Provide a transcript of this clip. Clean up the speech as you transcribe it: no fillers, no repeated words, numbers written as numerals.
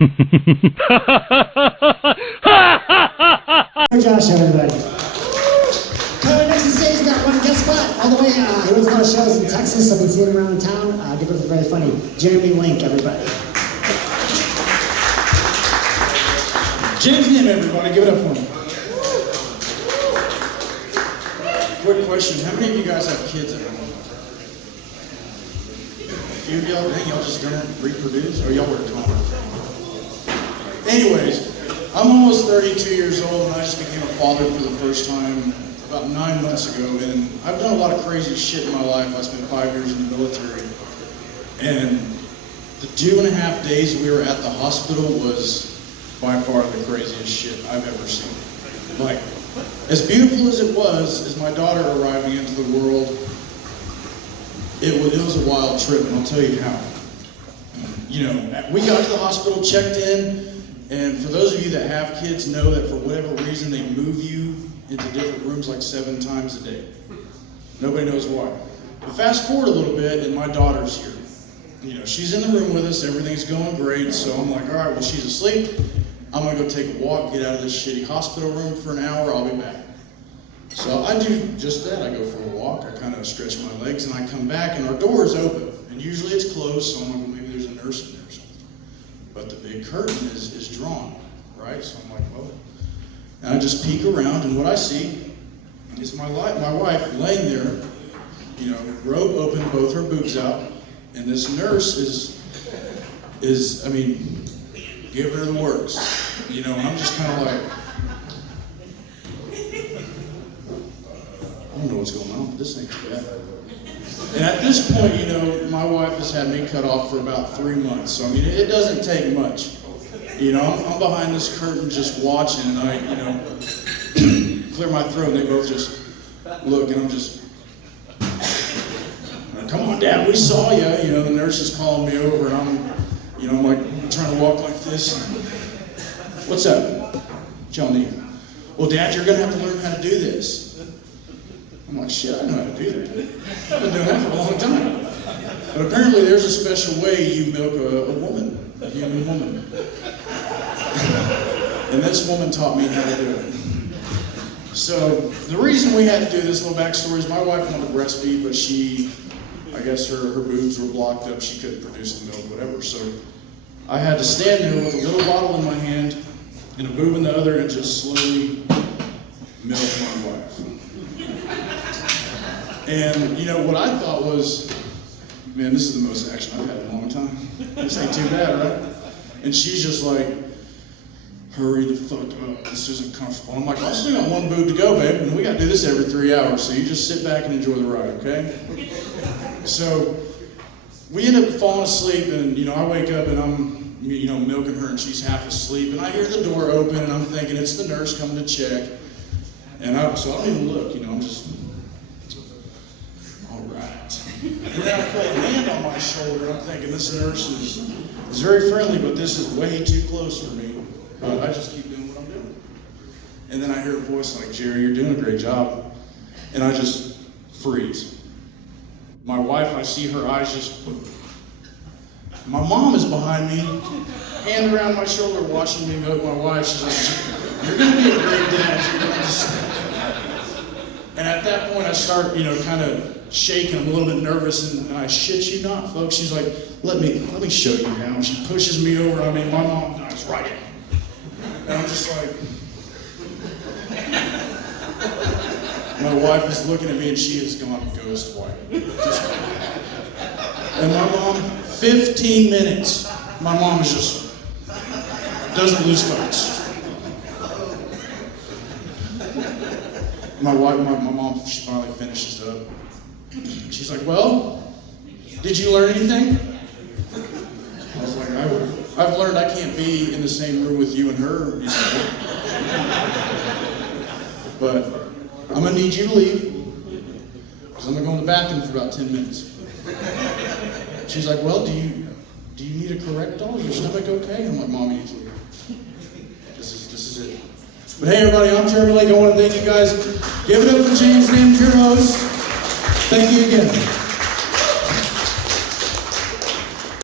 Josh, everybody. Coming next to stage, we got one guest spot all the way. He runs a lot of shows in Texas. I've been seeing him around town. Give us a very funny Jeremy Link, everybody. James Nim, everybody, give it up for him. Quick question: how many of you guys have kids at home? A few of y'all, dang, y'all just don't reproduce, or y'all work hard? Anyways, I'm almost 32 years old, and I just became a father for the first time about 9 months ago, and I've done a lot of crazy shit in my life. I spent 5 years in the military, and the 2.5 days we were at the hospital was by far the craziest shit I've ever seen. Like, as beautiful as it was, as my daughter arriving into the world, it was a wild trip, and I'll tell you how. You know, we got to the hospital, checked in, and for those of you that have kids know that for whatever reason they move you into different rooms like 7 times a day. Nobody knows why. But fast forward a little bit, and my daughter's here. You know, she's in the room with us, everything's going great, so I'm like, all right, well, she's asleep. I'm gonna go take a walk, get out of this shitty hospital room for an hour, I'll be back. So I do just that, I go for a walk, I kind of stretch my legs, and I come back, and our door is open. And usually it's closed, so I'm like, well, maybe there's a nurse in there or something. But the big curtain is drawn, right? So I'm like, well, and I just peek around, and what I see is my wife laying there, you know, robe open, both her boobs out, and this nurse is I mean, give her the works, you know, and I'm just kind of like, I don't know what's going on, but this ain't too bad. And at this point, you know, my wife has had me cut off for about 3 months, so I mean, it doesn't take much. You know, I'm behind this curtain just watching, and I, you know, clear my throat, and they both just look, and I'm just, come on, Dad, we saw you. You know, the nurse is calling me over, and I'm like trying to walk like this. What's up? What y'all need? Well, Dad, you're gonna have to learn how to do this. I'm like, shit, I know how to do that. I've been doing that for a long time. But apparently there's a special way you milk a woman, a human woman. And this woman taught me how to do it. So the reason we had to do this little backstory is my wife wanted to breastfeed, but I guess her boobs were blocked up, she couldn't produce the milk, whatever. So I had to stand there with a little bottle in my hand and a boob in the other and just slowly milk my wife. And you know, what I thought was, man, this is the most action I've had in a long time. This ain't too bad, right? And she's just like, hurry the fuck up, this isn't comfortable. I'm like, I still got one boob to go, babe, and we gotta do this every 3 hours, so you just sit back and enjoy the ride, okay? So we end up falling asleep, and you know, I wake up and I'm, you know, milking her, and she's half asleep, and I hear the door open, and I'm thinking it's the nurse coming to check, and so I don't even look, you know, I'm just, all right. And then I feel a hand on my shoulder, and I'm thinking this nurse is very friendly, but this is way too close for me. But I just keep doing what I'm doing. And then I hear a voice like, Jerry, you're doing a great job. And I just freeze. My wife, I see her eyes just, my mom is behind me, hand around my shoulder, watching me milk my wife. She's like, you're gonna be a great dad. You're gonna just... And at that point I start, you know, kind of shaking. I'm a little bit nervous, and I shit you not, folks. She's like, let me show you how. And she pushes me over. I mean, my mom dives right in. And I'm just like, my wife is looking at me, and she has gone ghost white. And my mom, 15 minutes, my mom is just, doesn't lose focus. My mom, she finally finishes up. She's like, well, did you learn anything? I was like, I've learned I can't be in the same room with you and her. But I'm gonna need you to leave, because I'm gonna go in the bathroom for about 10 minutes. She's like, well, do you need a Correctol? Is your stomach okay? I'm like, Mom, you need to leave. This is it. But hey, everybody, I'm Jeremy Lake. I want to thank you guys. Give it up for James Nim, your host. Thank you again.